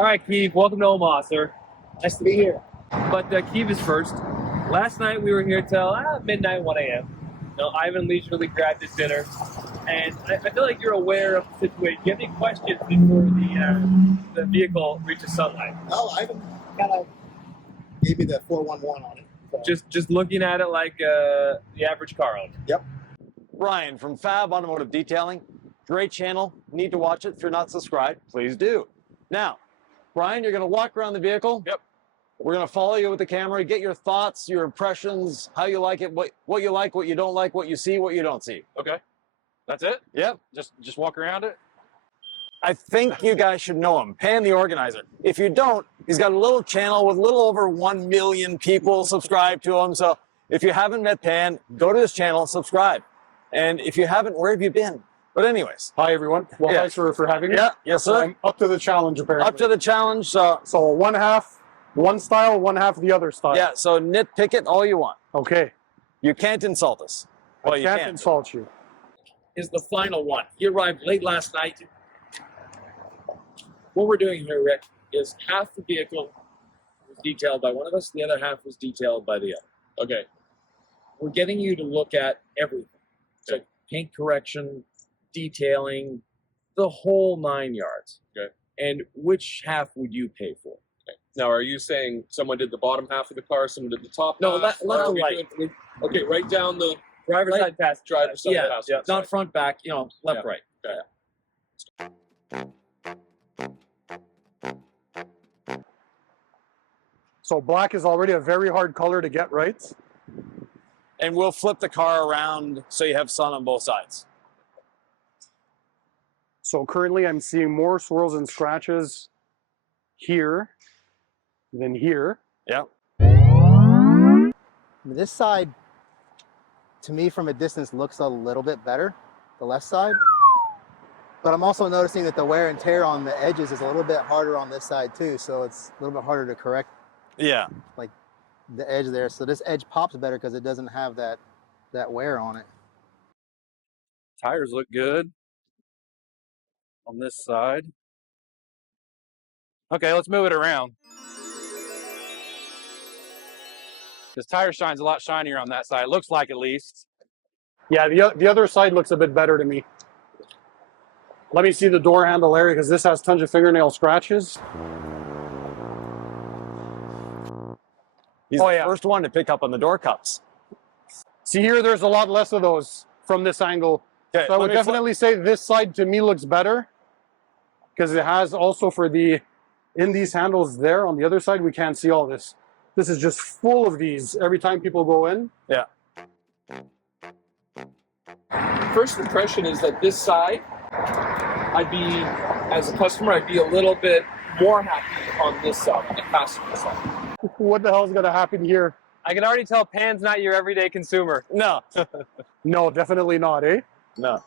All right, Keith, welcome to Omaha, sir. Nice to be here. But Keith is first. Last night we were here till midnight, 1 a.m. Ivan leisurely grabbed his dinner, and I feel like you're aware of the situation. Do you have any questions before the vehicle reaches sunlight? No, Ivan kind of gave me the 411 on it. So. Just looking at it like the average car owner. Yep. Brian from Fab Automotive Detailing. Great channel. Need to watch it. If you're not subscribed, please do. Now, Brian, you're going to walk around the vehicle. Yep. We're going to follow you with the camera, get your thoughts, your impressions, how you like it, what you like, what you don't like, what you see, what you don't see. Okay. That's it? Yep. Just walk around it? I think you guys should know him, Pan the Organizer. If you don't, he's got a little channel with a little over 1 million people subscribed to him. So if you haven't met Pan, go to his channel, subscribe. And if you haven't, where have you been? But anyways. Hi, everyone. Well, thanks for having me. Yeah, yes, sir. I'm up to the challenge, apparently. Up to the challenge. So one half, one style, one half the other style. yeah, so nitpick it all you want. Okay. You can't insult us. Well, I can't insult you. Is the final one. He arrived late last night. What we're doing here, Rick, is half the vehicle was detailed by one of us, the other half was detailed by the other. Okay. We're getting you to look at everything. So paint correction, detailing, the whole 9 yards. Okay. And which half would you pay for? Okay. Now, are you saying someone did the bottom half of the car, someone did the top No, half? left to Or are we right. doing- Okay, right down the Driver's side passenger. driver's side, Yeah, passenger not side. front, back, left, Yeah. right. So black is already a very hard color to get right. And we'll flip the car around so you have sun on both sides. So currently I'm seeing more swirls and scratches here than here. Yeah. This side, to me, from a distance, looks a little bit better, the left side. But I'm also noticing that the wear and tear on the edges is a little bit harder on this side too, so it's a little bit harder to correct Yeah. the edge there. So this edge pops better because it doesn't have that wear on it. Tires look good on this side. Okay, let's move it around. This tire shine's a lot shinier on that side. It looks like, at least. Yeah, the other side looks a bit better to me. Let me see the door handle area because this has tons of fingernail scratches. He's Oh, the yeah. first one to pick up on the door cups. See here, there's a lot less of those from this angle. Okay, So I let would me definitely say this side to me looks better because it has also in these handles there on the other side, we can't see all this. This is just full of these every time people go in. Yeah. First impression is that this side, as a customer, I'd be a little bit more happy on this side, on the passenger side. What the hell is going to happen here? I can already tell Pan's not your everyday consumer. No. No, definitely not, eh? No.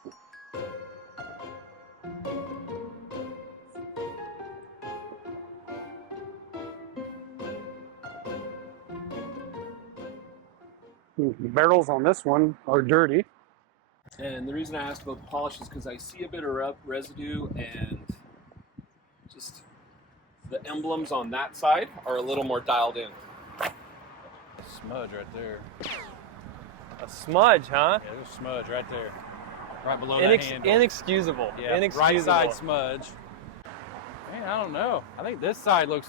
Barrels on this one are dirty. And the reason I asked about the polish is because I see a bit of residue, and just the emblems on that side are a little more dialed in. Smudge right there. A smudge, huh? Yeah, there's a smudge right there. Right below that handle. Inexcusable. Yeah, Inexcusable. right side smudge. Man, I don't know. I think this side looks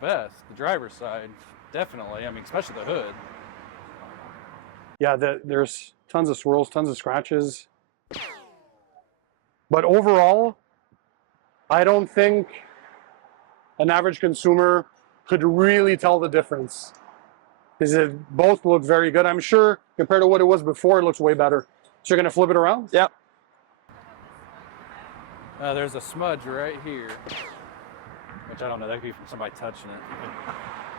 best. The driver's side, definitely. I mean, especially the hood. Yeah, there's tons of swirls, tons of scratches. But overall, I don't think an average consumer could really tell the difference. Because it both look very good. I'm sure compared to what it was before, it looks way better. So you're going to flip it around? Yep. There's a smudge right here. Which I don't know. That could be from somebody touching it.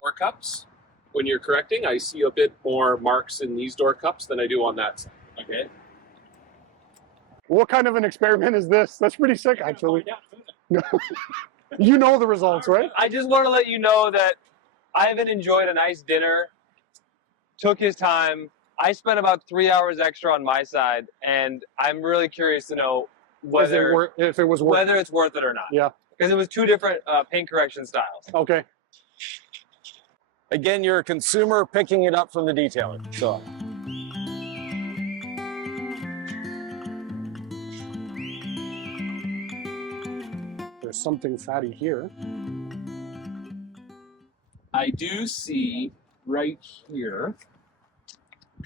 Door cups, when you're correcting, I see a bit more marks in these door cups than I do on that side. Okay. What kind of an experiment is this? That's pretty sick, actually. You know the results, right? I just want to let you know that Ivan enjoyed a nice dinner, took his time. I spent about 3 hours extra on my side, and I'm really curious to know whether if it was worth it's worth it or not. Yeah. because it was two different paint correction styles. Okay. Again, you're a consumer picking it up from the detailer. So There's something fatty here. I do see right here,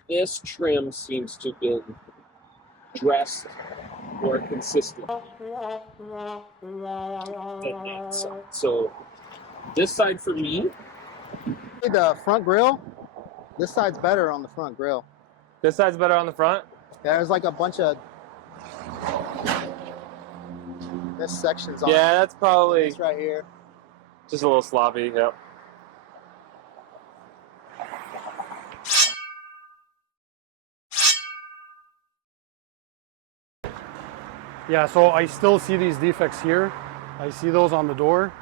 this trim seems to have been dressed more consistently than that side. So this side for me, The front grill, this side's better on the front grill. This side's better on the front. There's like a bunch of this section's on. Yeah, that's probably This right here. just a little sloppy. Yep. Yeah, so I still see these defects here. I see those on the door.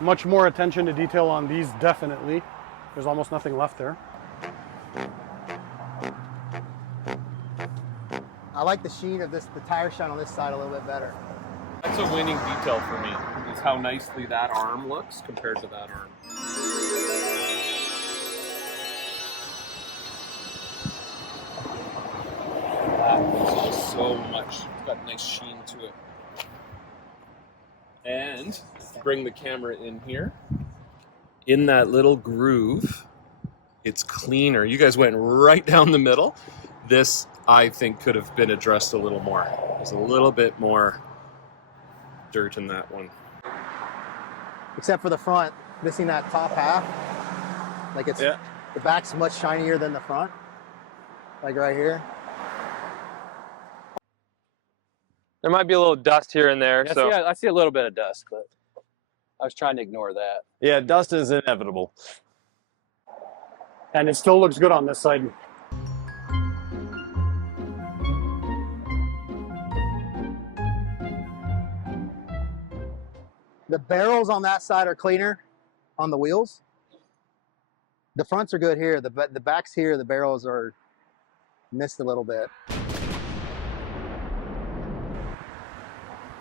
Much more attention to detail on these, definitely. There's almost nothing left there. I like the sheen of this, the tire shine on this side a little bit better. that's a winning detail for me, is how nicely that arm looks compared to that arm. That is just so much, it's got a nice sheen to it. And bring the camera in here. In that little groove, it's cleaner. You guys went right down the middle. This, I think, could have been addressed a little more. There's a little bit more dirt in that one. Except for the front, missing that top half. Like it's Yeah. the back's much shinier than the front. Like right here. There might be a little dust here and there. So I see a little bit of dust, but I was trying to ignore that. yeah, dust is inevitable. And it still looks good on this side. The barrels on that side are cleaner on the wheels. The fronts are good here. The backs here, the barrels are missed a little bit.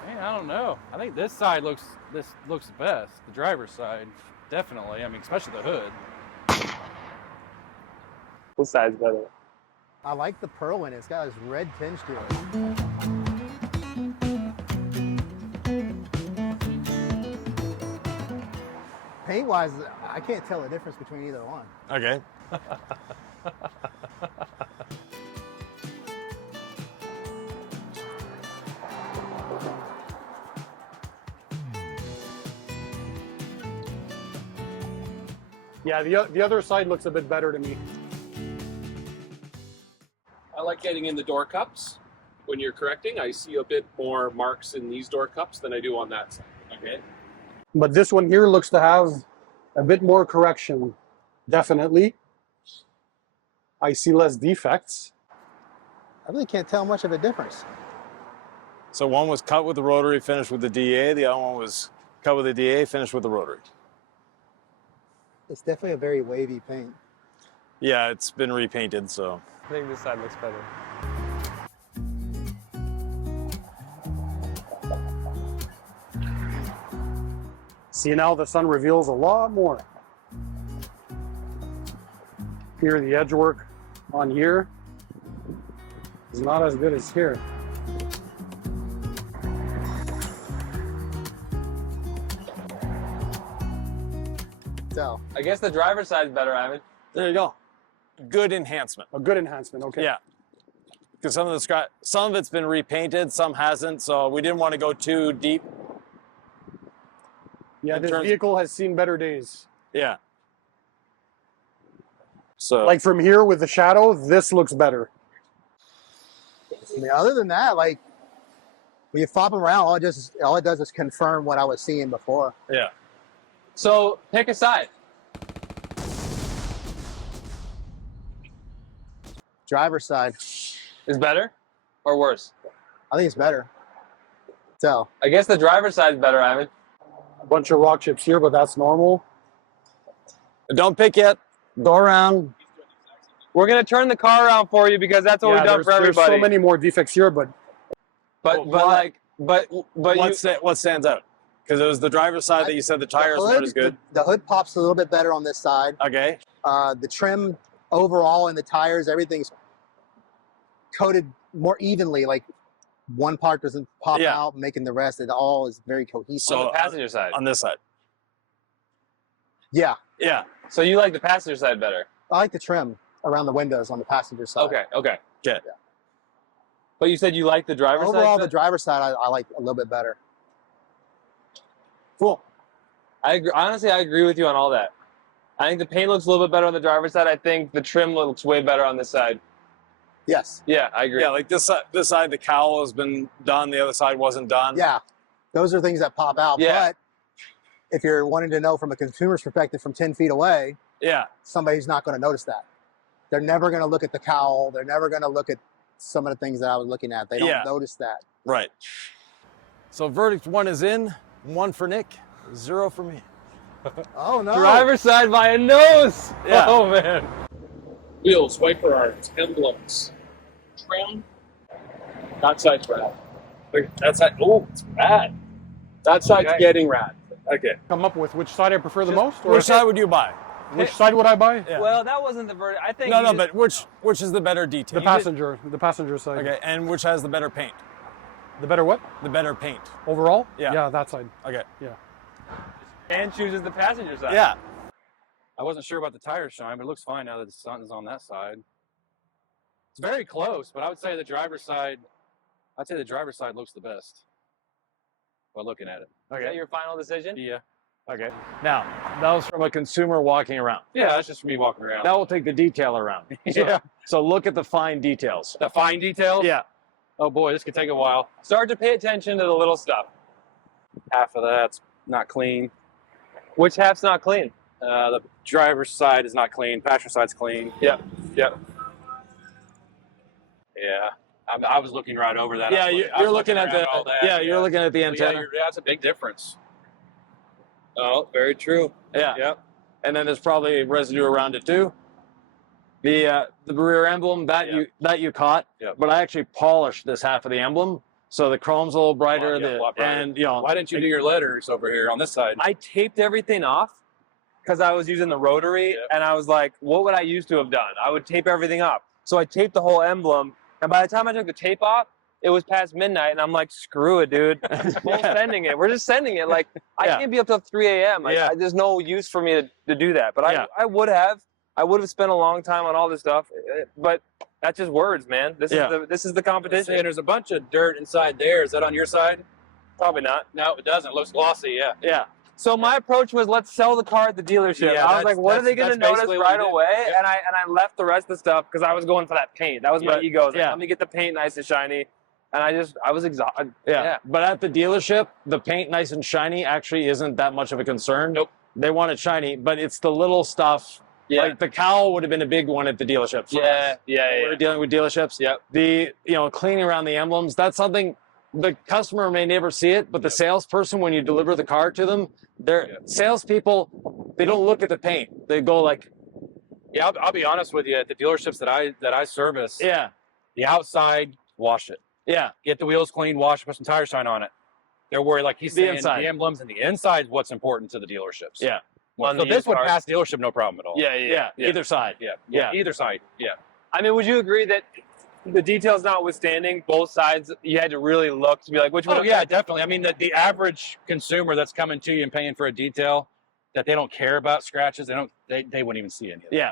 Man, I don't know. I think this side looks best. The driver's side, definitely. I mean, especially the hood. this side's better. I like the pearl in it. It's got this red tinge to it. Paint-wise, I can't tell the difference between either one. Okay. Yeah, the other side looks a bit better to me. I like getting in the door cups. When you're correcting, I see a bit more marks in these door cups than I do on that side. Okay. But this one here looks to have a bit more correction, definitely. I see less defects. I really can't tell much of a difference. So one was cut with the rotary, finished with the DA. The other one was cut with the DA, finished with the rotary. It's definitely a very wavy paint. Yeah, it's been repainted, so. I think this side looks better. See, now the sun reveals a lot more. Here, the edge work on here is not as good as here. So, I guess the driver's side's better, Ivan. There you go. Good enhancement. A good enhancement, okay. Yeah. Because some of it's been repainted, some hasn't, so we didn't want to go too deep. Yeah, In this terms- vehicle has seen better days. Yeah. So Like from here with the shadow, this looks better. I mean, other than that, like, when you flop them around, all it does is confirm what I was seeing before. yeah. So pick a side. Driver's side, Is better or worse? I think it's better. So, I guess the driver's side's better, Ivan. A bunch of rock chips here, but that's normal. Don't pick yet. Go around. We're gonna turn the car around for you because that's what we've done for there's everybody. so many more defects here, but but like But what stands out? Because it was the driver's side that you said the tires weren't as good. The hood pops a little bit better on this side. Okay. The trim overall and the tires, everything's coated more evenly. Like one part doesn't pop out, making the rest. It all is very cohesive. So On the passenger side. on this side. Yeah, Yeah. So you like the passenger side better? I like the trim around the windows on the passenger side. Okay. Okay. But you said you like the driver's side? Overall, the driver's side I like a little bit better. Cool. I agree. Honestly, I agree with you on all that. I think the paint looks a little bit better on the driver's side. I think the trim looks way better on this side. Yes. Yeah, I agree. Yeah, like this side, the cowl has been done. The other side wasn't done. Yeah, those are things that pop out. Yeah. But if you're wanting to know from a consumer's perspective from 10 feet away, Yeah. somebody's not going to notice that. They're never going to look at the cowl. They're never going to look at some of the things that I was looking at. They don't notice that. Right. So verdict 1 is in, 1 for Nick, 0 for me. Oh, no. Driver's side by a nose. Yeah. Oh man. Wheels, wiper arms, emblems, trim. That side's rad. That side, oh, it's rad. That side's getting rad. Okay. Come up with which side I prefer the most? Or Which side would you buy? which side would I buy? Yeah. Well, that wasn't the verdict. I think No, but which is the better detail? The passenger side. Okay, and which has the better paint? The better what? The better paint. Overall? Yeah. Yeah, that side. Okay. Yeah. and chooses the passenger side. Yeah. I wasn't sure about the tire shine, but it looks fine now that the sun is on that side. It's very close, but I would say the driver's side. I'd say the driver's side looks the best. While looking at it. Is that your final decision? Yeah. Okay. Now, that was from a consumer walking around. Yeah, that's just me walking around. Now we'll take the detail around. Yeah. So look at the fine details. The fine details. Yeah. Oh boy, this could take a while. Start to pay attention to the little stuff. Half of that's not clean. Which half's not clean? The driver's side is not clean. Passenger side's clean. Yep. Yep. Yeah. I was looking right over that. Yeah, you're looking at the all that. you're looking at the antenna. Yeah, that's a big difference. Oh, very true. Yeah. Yep. And then there's probably residue around it too. The rear emblem that you caught, Yep. but I actually polished this half of the emblem, so the chrome's a little brighter. Yeah, a lot brighter. And you know, Why didn't you do your letters over here on this side? I taped everything off because I was using the rotary, Yep. and I was like, what would I used to have done? I would tape everything off. So I taped the whole emblem, and by the time I took the tape off, it was past midnight, and I'm like, screw it, dude. We're sending it. We're just sending it. Like, I Yeah. can't be up till 3 a.m. Like, Yeah. there's no use for me to do that. But Yeah. I would have. I would have spent a long time on all this stuff. But that's just words, man. This is the competition. And there's a bunch of dirt inside there. Is that on your side? Probably not. No, it doesn't. It looks glossy, yeah. yeah, So my approach was, let's sell the car at the dealership. Yeah, I was like, what are they going to that's notice basically what right you did. away? Yeah. And I left the rest of the stuff because I was going for that paint. That was my But- ego. I was like, yeah. let me get the paint nice and shiny. And I was exhausted. yeah, But at the dealership, the paint nice and shiny actually isn't that much of a concern. Nope. They want it shiny, but it's the little stuff. Yeah. Like the cowl would have been a big one at the dealership. For us. We're dealing with dealerships. Yep. The cleaning around the emblems, that's something the customer may never see it, but the salesperson, when you deliver the car to them, they're salespeople, they don't look at the paint. They go like, Yeah, I'll be honest with you. At the dealerships that I service, yeah, the outside, wash it. yeah, Get the wheels clean, wash, put some tire shine on it. They're worried, like he's The saying, inside. the emblems and the inside is what's important to the dealerships. yeah, On So the this would cars. pass dealership, no problem at all. yeah, either side. Yeah. Either side. Yeah. I mean, would you agree that the details notwithstanding, both sides, you had to really look to be like, which one? Oh yeah, definitely. I mean, the average consumer that's coming to you and paying for a detail that they don't care about scratches, they wouldn't even see any of it. Yeah,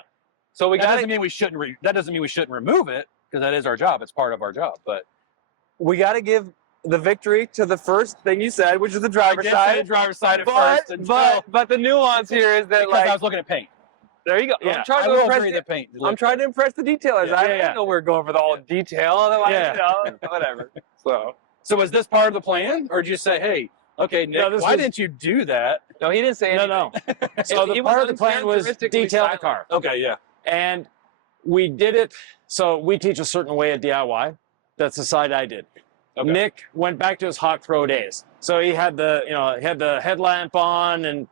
So we That got doesn't mean we shouldn't. That doesn't mean we shouldn't remove it because that is our job. It's part of our job. But to give the victory to the first thing you said, which is the driver's I did say side. the driver's side at But first, until- but the nuance here is that because like I was looking at paint. there you go. Yeah, I'm trying I to will impress agree the- that paint. I'm trying to impress the detailers. Yeah, I yeah. didn't know we were going for the whole detail. Otherwise, Yeah. Whatever. So was this part of the plan, or did you say, "Hey, okay, Nick, No, this why was- didn't you do that?" No, he didn't say anything. no. So He the was part of the plan was uncharacteristically detail the silent. car. Okay, yeah. And we did it. So we teach a certain way at DIY. That's the side I did. Okay. Nick went back to his Hawk Pro days. So he had the headlamp on and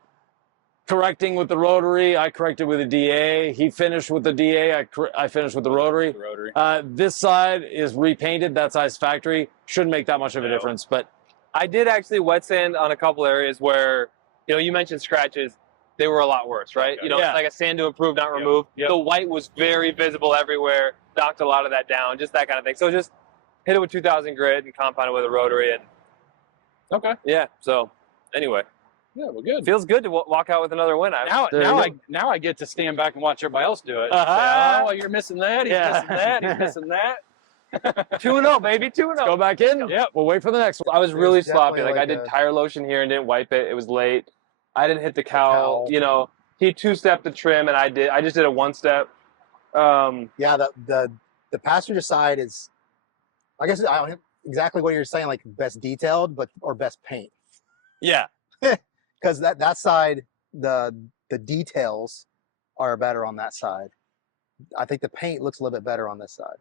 correcting with the rotary. I corrected with the DA. He finished with the DA. I finished with the rotary. The rotary. This side is repainted. That side's factory. Shouldn't make that much of a difference, but I did actually wet sand on a couple areas where, you mentioned scratches. They were a lot worse, right? Okay. It's like a sand to improve, not Yep. remove. Yep. The white was very visible everywhere, knocked a lot of that down, just that kind of thing. So just hit it with 2000 grit and compound it with a rotary. And Okay. yeah, so anyway, Yeah, well, good. feels good to walk out with another win. Now I get to stand back and watch everybody else do it. Uh-huh. Say, oh, you're missing that. He's Yeah. missing that. He's missing that. 2-0, baby, 2-0. Go back in. Yep. We'll wait for the next one. I was really There's sloppy. definitely Like I like did a- tire lotion here and didn't wipe it. It was late. I didn't hit the cowl. cowl. He 2-stepped the trim and I just did a 1-step. Yeah, the passenger side is, I guess I don't know exactly what you're saying, like best detailed, or best paint. Yeah. Because that side, the details are better on that side. I think the paint looks a little bit better on this side.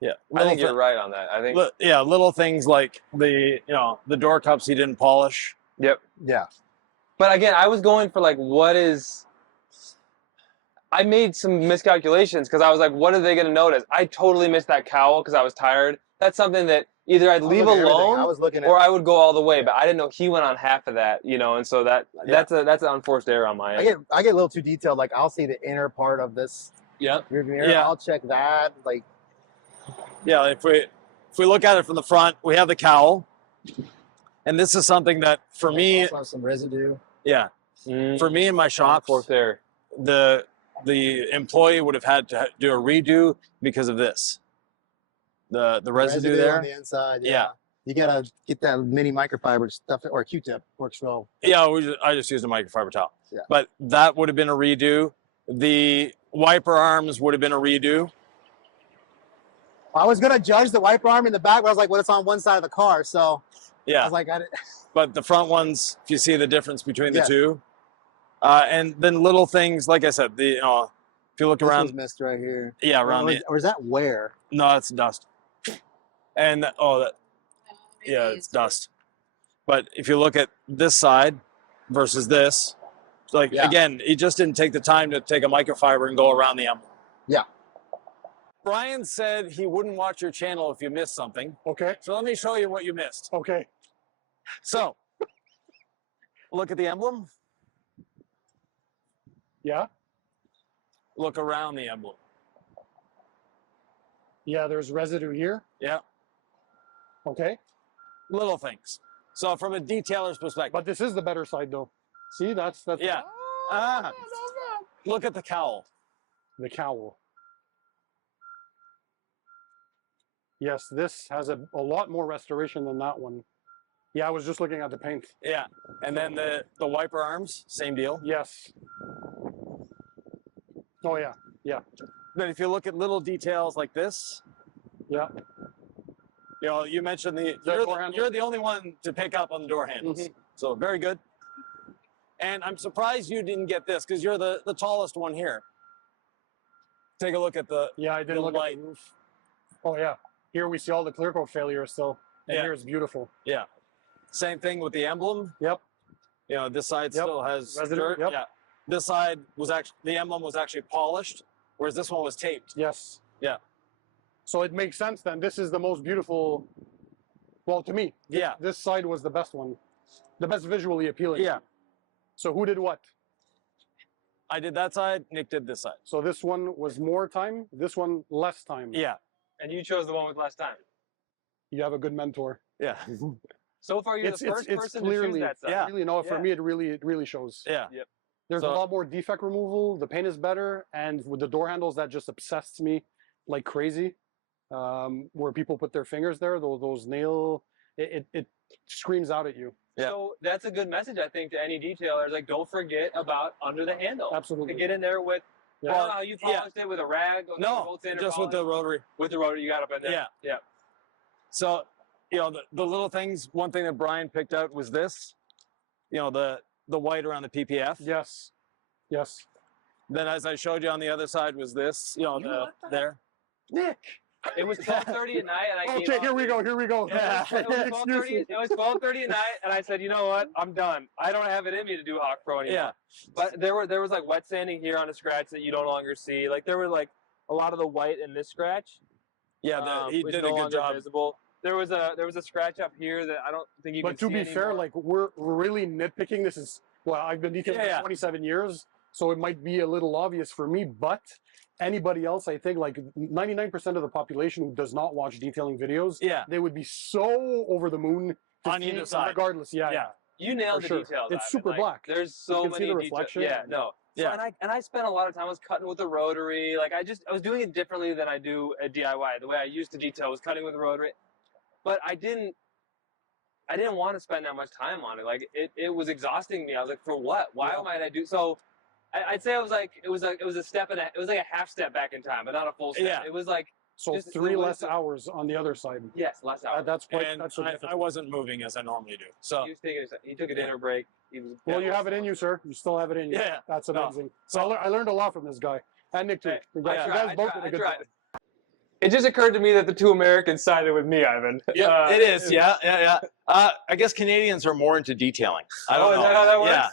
Yeah. I think Little you're right on that. I think. little things like the door cups he didn't polish. Yep. Yeah. But again, I was going for like, I made some miscalculations because I was like, what are they going to notice? I totally missed that cowl because I was tired. That's something that either I'd leave alone I was looking at, or I would go all the way. But I didn't know he went on half of that, and so that's an unforced error on my end. I get a little too detailed. Like I'll see the inner part of this Yep. rear mirror. Yeah. I'll check that. Like Yeah. If we look at it from the front, we have the cowl, and this is something that for me, also have some residue. yeah, for me in my shop, Unforced error. the employee would have had to do a redo because of this. The residue there. on the inside. Yeah. You gotta get that mini microfiber stuff, or Q-tip works well. Yeah, I just used a microfiber towel. Yeah. But that would have been a redo. The wiper arms would have been a redo. I was gonna judge the wiper arm in the back, but I was like, well, it's on one side of the car, so I Yeah. was like, But the front ones, if you see the difference between the Yeah. two. And then little things, like I said, if you look this around, was missed right here. yeah, around or is that wear? no, it's dust. And yeah, it's dust. But if you look at this side versus this, like Yeah. again, he just didn't take the time to take a microfiber and go around the emblem. Yeah. Brian said he wouldn't watch your channel if you missed something. Okay. So let me show you what you missed. Okay. So look at the emblem, Yeah. look around the emblem. Yeah. There's residue here. Yeah, Okay. little things. So from a detailer's perspective, But this is the better side, though. See, that's yeah. Ah, look at the cowl. the cowl. Yes, this has a lot more restoration than that one. Yeah, I was just looking at the paint. Yeah, and then the wiper arms, same deal. Yes. Oh yeah, yeah, But if you look at little details like this, yeah. you mentioned door handle? you're the only one to pick up on the door handles. Mhm. So very good. And I'm surprised you didn't get this because you're the tallest one here. Take a look at the Yeah, I did The look light. at the roof. Oh yeah. Here we see all the clear coat failure still. And Yeah. here it's beautiful. same thing with the emblem. Yep. This side Yep. still has Residue, dirt. yep. Yeah. This side was actually the emblem was actually polished, whereas this one was taped. Yes. Yeah. So it makes sense then. This is the most beautiful. Well, to me, Yeah. this side was the best one, the best visually appealing. Yeah. So who did what? I did that side. Nick did this side. So this one was more time. This one less time. Yeah. And you chose the one with less time. You have a good mentor. Yeah. So far, you're It's the first person to clearly, choose that side. Yeah. really, no, for Yeah. me, it really shows. Yeah. There's a So- lot more defect removal. The paint is better, and with the door handles, that just obsessed me like crazy. Where people put their fingers there, those nail, it screams out at you. Yeah. So that's a good message, I think, to any detailers. Like, don't forget about under the handle. Absolutely. To get in there with, Yeah. I don't know how you polished it with a rag. Or No, bolt sander just with the polish? rotary. with the rotor you got up in there. Yeah. Yeah. So, the little things, one thing that Brian picked out was this, the white around the PPF. Yes. Yes. Then as I showed you on the other side was this, there. Nick. It was 12:30 at night, and I came Okay, out. here we go. Here we go. Yeah. It was 12:30. It was 12:30 at night, and I said, you know what? I'm done. I don't have it in me to do Hawk Pro anymore. Yeah. But there was like wet sanding here on a scratch that you no longer see. Like there were like a lot of the white in this scratch. Yeah, he was did no a good longer job. Visible. There was a scratch up here that I don't think you But can to see be fair, anymore. like we're really nitpicking. This is I've been detailing Yeah, yeah. for 27 years, so it might be a little obvious for me, but anybody else, I think, like 99% of the population who does not watch detailing videos, Yeah. they would be so over the moon to On see, either side. regardless. Yeah, Yeah. yeah. You nailed For the sure. details. It's Ivan. super Like, black. There's so can see many the details. reflection. Yeah, no. So, Yeah. and I spent a lot of time. I was cutting with the rotary. Like I was doing it differently than I do at DIY. The way I used to detail was cutting with the rotary, but I didn't want to spend that much time on it. Like it was exhausting me. I was like, for what? Why might I do so? I'd say it was a step and it was like a half step back in time, but not a full step. Yeah. It was like So just 3 the way less to- hours on the other side. yes, less hours. That's quite. And That's I significant. wasn't moving as I normally do. So He took a dinner break. He was. Well, you have it in you, sir. You still have it in you. Yeah. That's No. amazing. So I learned a lot from this guy. And Nick, too. Hey, You guys, I you tried, guys both did a good tried. job. It just occurred to me that the two Americans sided with me, Ivan. yeah, it is. Yeah. I guess Canadians are more into detailing. I don't Oh, is know. that how that works? Yeah.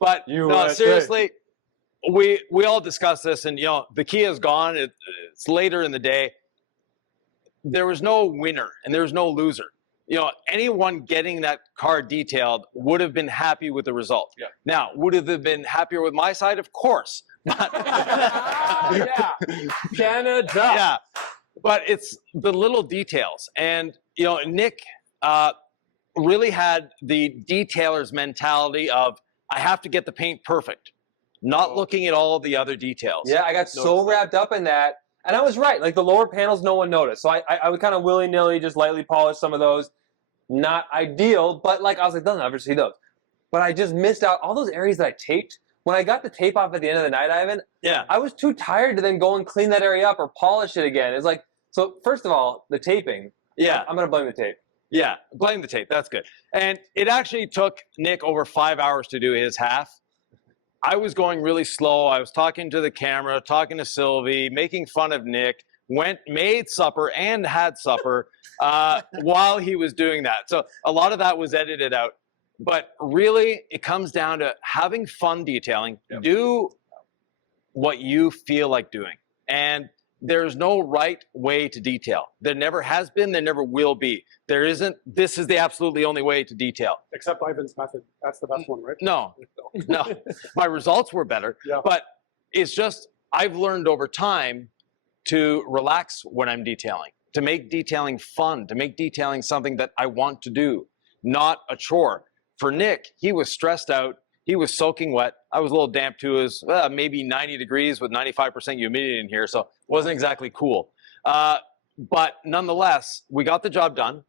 But You no, went- seriously, we all discussed this, and the Kia is gone. It's later in the day. There was no winner and there was no loser. Anyone getting that car detailed would have been happy with the result. Yeah. Now, would it have been happier with my side? Of course. But Yeah. Canada. yeah, but it's the little details, and Nick really had the detailer's mentality of I have to get the paint perfect, not looking at all of the other details. Yeah, I got so wrapped up in that. And I was right. Like the lower panels, no one noticed. So I would kind of willy-nilly just lightly polish some of those. Not ideal, but like I was like, they'll never see those. But I just missed out all those areas that I taped. When I got the tape off at the end of the night, Ivan, Yeah. I was too tired to then go and clean that area up or polish it again. It's like, so first of all, the taping. Yeah. I'm going to blame the tape. Yeah, blame the tape. That's good. And it actually took Nick over 5 hours to do his half. I was going really slow. I was talking to the camera, talking to Sylvie, making fun of Nick, made supper and had supper while he was doing that. So a lot of that was edited out. But really, it comes down to having fun detailing. Yep. Do what you feel like doing. And there's no right way to detail. There never has been, there never will be. There isn't, this is the absolutely only way to detail. Except Ivan's method. That's the best one, right? No. My results were better. Yeah. But it's just, I've learned over time to relax when I'm detailing, to make detailing fun, to make detailing something that I want to do, not a chore. For Nick, he was stressed out. He was soaking wet. I was a little damp too. It was maybe 90 degrees with 95% humidity in here, so it wasn't exactly cool. But nonetheless, we got the job done.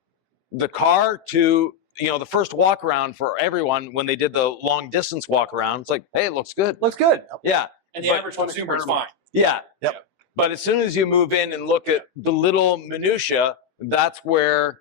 The car to, the first walk around for everyone when they did the long distance walk around, it's like, hey, it looks good. Looks good. Yeah. And the average consumer is fine. Yeah. Yep. But as soon as you move in and look at the little minutia, that's where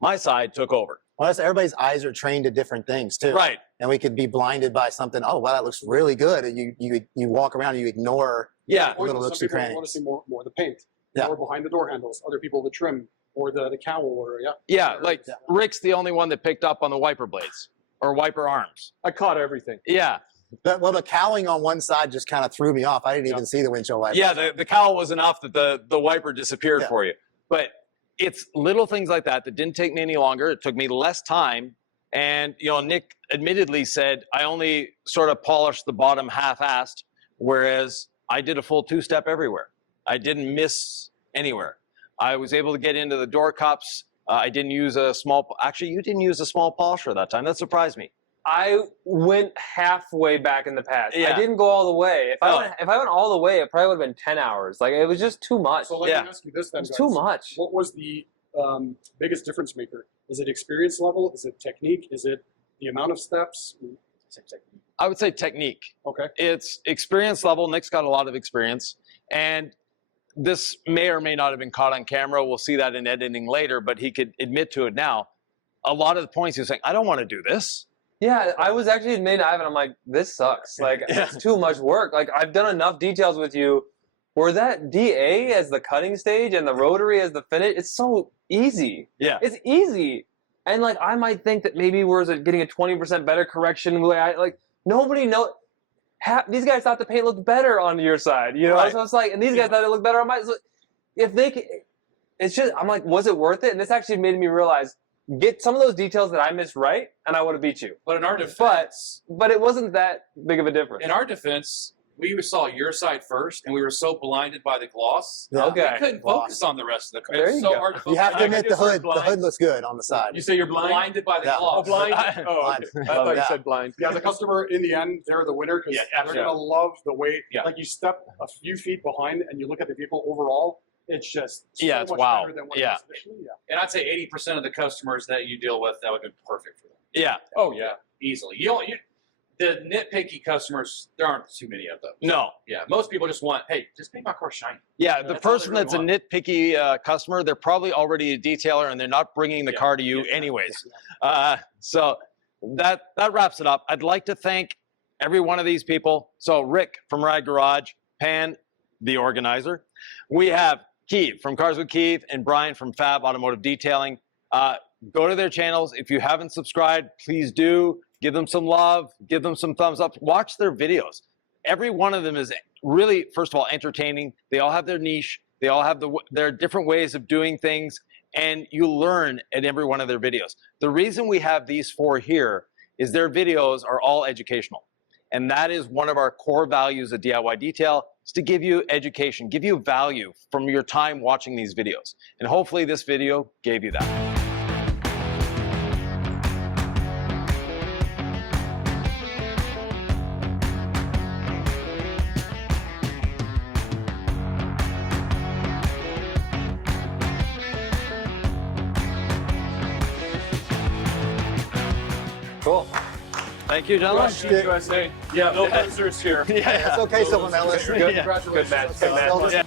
my side took over. Well, that's, everybody's eyes are trained to different things too. Right. And we could be blinded by something. Oh, wow, that looks really good. And you walk around and you ignore Yeah. little Some nooks and people want crannies. to see more the paint, Yeah. more behind the door handles. Other people the trim or the cowl or Yeah. Like Yeah. Rick's the only one that picked up on the wiper blades or wiper arms. I caught everything. Yeah. Well, the cowling on one side just kind of threw me off. I didn't even see the windshield wiper. Yeah. The cowl was enough that the wiper disappeared Yeah. for you. But it's little things like that that didn't take me any longer. It took me less time. And, Nick admittedly said, I only sort of polished the bottom half-assed, whereas I did a full two-step everywhere. I didn't miss anywhere. I was able to get into the door cups. I didn't use actually, you didn't use a small polisher that time. That surprised me. I went halfway back in the past. Yeah. I didn't go all the way. If I went all the way, it probably would have been 10 hours. Like it was just too much. So let me ask you this then, It was guys. too much. What was the biggest difference maker? Is it experience level? Is it technique? Is it the amount of steps? I would say technique. Okay. It's experience level. Nick's got a lot of experience. And this may or may not have been caught on camera. We'll see that in editing later, but he could admit to it now. A lot of the points he was saying, I don't want to do this. Yeah, I was actually admitting to Ivan, I'm like, this sucks. Like, it's too much work. Like, I've done enough details with you where that DA as the cutting stage and the rotary as the finish, it's so easy. Yeah. It's easy. And, like, I might think that maybe we're getting a 20% better correction the way nobody knows. These guys thought the paint looked better on your side, Right. So it's like, and these guys thought it looked better on mine. So if they can, it's just, I'm like, was it worth it? And this actually made me realize, get some of those details that I missed right, and I would have beat you. But in our defense, But it wasn't that big of a difference. in our defense, we saw your side first, and we were so blinded by the gloss. Yeah. Okay. We couldn't focus on the rest of the car. There It's you so go. hard to focus. You have to on. admit I the just went hood. The blind. hood looks good on the side. You say you're blinded by the Yeah. gloss. Oh, blind. Oh, Blind. okay. I thought you Yeah. said blind. Yeah, the customer in the end, they're the winner because Yeah, they're absolutely. gonna love the way. Yeah. Like you step a few feet behind and you look at the vehicle overall, it's just so Yeah, it's much wow. better than what Yeah. it was initially. Yeah. And I'd say 80% of the customers that you deal with, that would be perfect for them. Yeah. Oh yeah, easily. The nitpicky customers, there aren't too many of them. No. Yeah, most people just want, hey, just make my car shiny. Yeah, the That's all they person really that's want. a nitpicky customer, they're probably already a detailer and they're not bringing the Yeah. car to you Yeah. anyways. So that wraps it up. I'd like to thank every one of these people. So Rick from Ride Garage, Pan, the organizer. We have Keith from Cars with Keith and Brian from Fab Automotive Detailing. Go to their channels. If you haven't subscribed, please do. Give them some love. Give them some thumbs up. Watch their videos. Every one of them is really, first of all, entertaining. They all have their niche. They all have their different ways of doing things, and you learn in every one of their videos. The reason we have these four here is their videos are all educational. And that is one of our core values of DIY Detail, is to give you education, give you value from your time watching these videos. And hopefully this video gave you that. Cool. Thank you, gentlemen. USA. Yeah, no losers here. Yeah. It's okay, Silver Medalist. Good match. Good match. Yeah.